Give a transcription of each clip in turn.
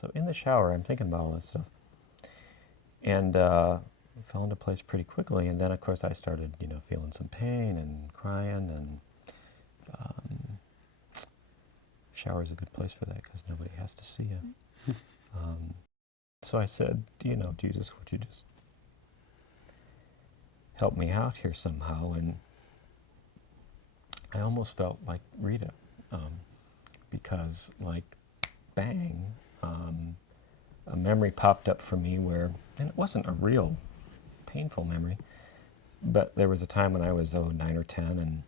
So in the shower, I'm thinking about all this stuff. And it fell into place pretty quickly. And then, of course, I started, feeling some pain and crying. And shower is a good place for that because nobody has to see you. So I said, Jesus, would you just help me out here somehow? And I almost felt like Rita, because, like, bang, a memory popped up for me where, and it wasn't a real painful memory, but there was a time when I was 9 or 10, and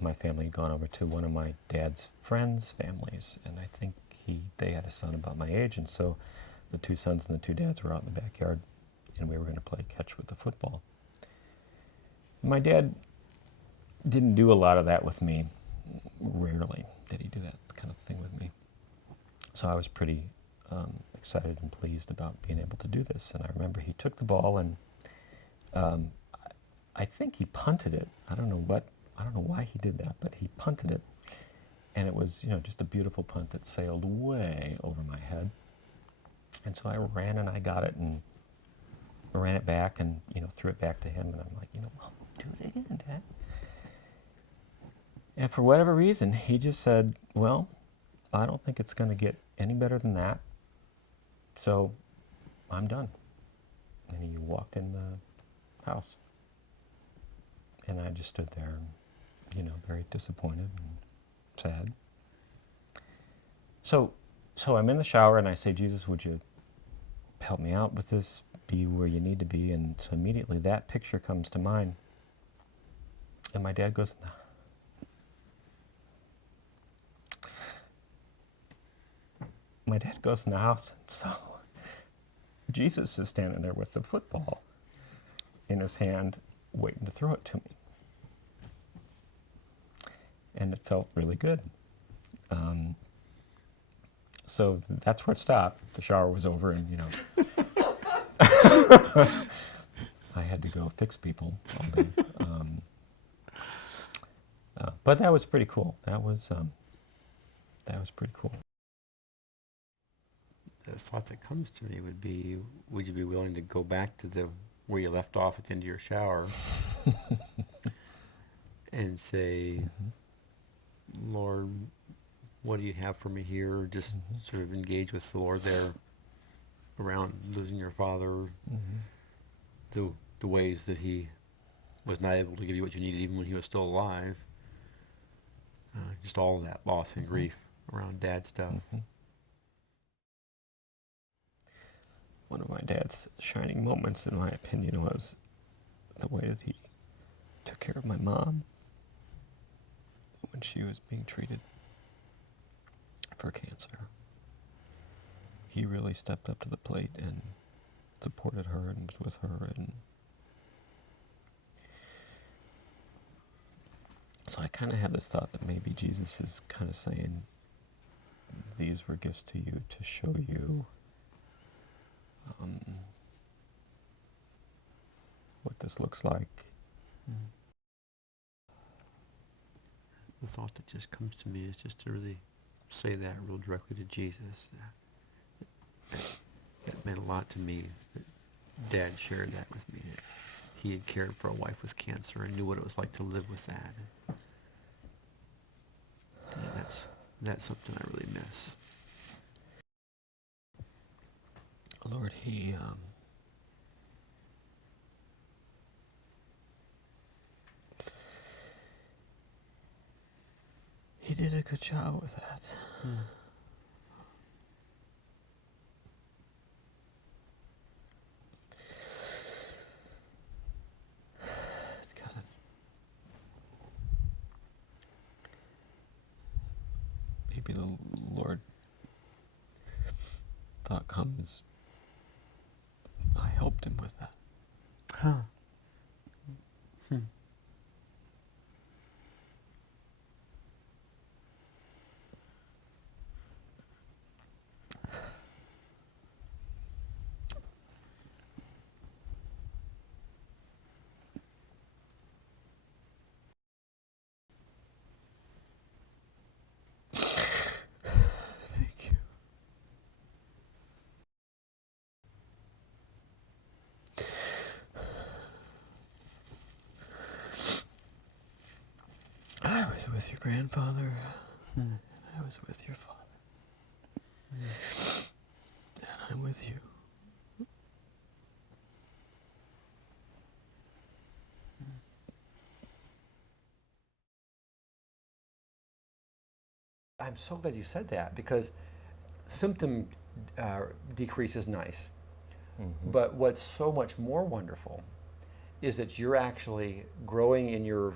my family had gone over to one of my dad's friends' families, and I think they had a son about my age, and so the two sons and the two dads were out in the backyard, and we were going to play catch with the football. My dad didn't do a lot of that with me. Rarely did he do that kind of thing with me. So I was pretty excited and pleased about being able to do this. And I remember he took the ball and I think he punted it. I don't know why he did that, but he punted it. And it was, just a beautiful punt that sailed way over my head. And so I ran and I got it and ran it back and, threw it back to him. And I'm like, well, do it again, Dad. And for whatever reason, he just said, well, I don't think it's going to get any better than that. So I'm done. And he walked in the house. And I just stood there, very disappointed and sad. So I'm in the shower and I say, Jesus, would you help me out with this? Be where you need to be. And so immediately that picture comes to mind. And my dad goes, in the house, and so Jesus is standing there with the football in his hand, waiting to throw it to me. And it felt really good. So that's where it stopped. The shower was over, and I had to go fix people all day. But that was pretty cool. That was pretty cool. The thought that comes to me would be, would you be willing to go back to where you left off at the end of your shower and say, Lord, what do you have for me here? Just sort of engage with the Lord there around losing your father, the ways that he was not able to give you what you needed even when he was still alive. Just all of that loss and grief around Dad stuff. One of my dad's shining moments, in my opinion, was the way that he took care of my mom when she was being treated for cancer. He really stepped up to the plate and supported her and was with her. And so I kind of had this thought that maybe Jesus is kind of saying, these were gifts to you to show you what this looks like. The thought that just comes to me is just to really say that real directly to Jesus. That meant a lot to me. That Dad shared that with me. That he had cared for a wife with cancer and knew what it was like to live with that. And that's something I really miss. Lord, he did a good job with that. Maybe the Lord thought comes, I helped him with that. Thank you. I was with your grandfather. And I was with your father. And I'm with you. I'm so glad you said that, because symptom decrease is nice. But what's so much more wonderful is that you're actually growing in your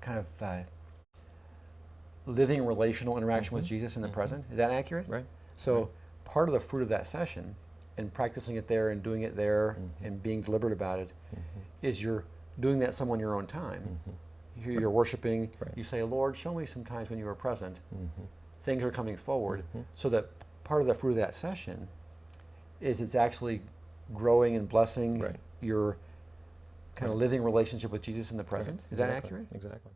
kind of living relational interaction with Jesus in the present. Is that accurate? Right. So part of the fruit of that session and practicing it there and doing it there and being deliberate about it is you're doing that some on your own time. You're worshiping, you say, Lord, show me some times when you were present. Things are coming forward. So that part of the fruit of that session is it's actually growing and blessing your kind of living relationship with Jesus in the present. Is that accurate? Exactly.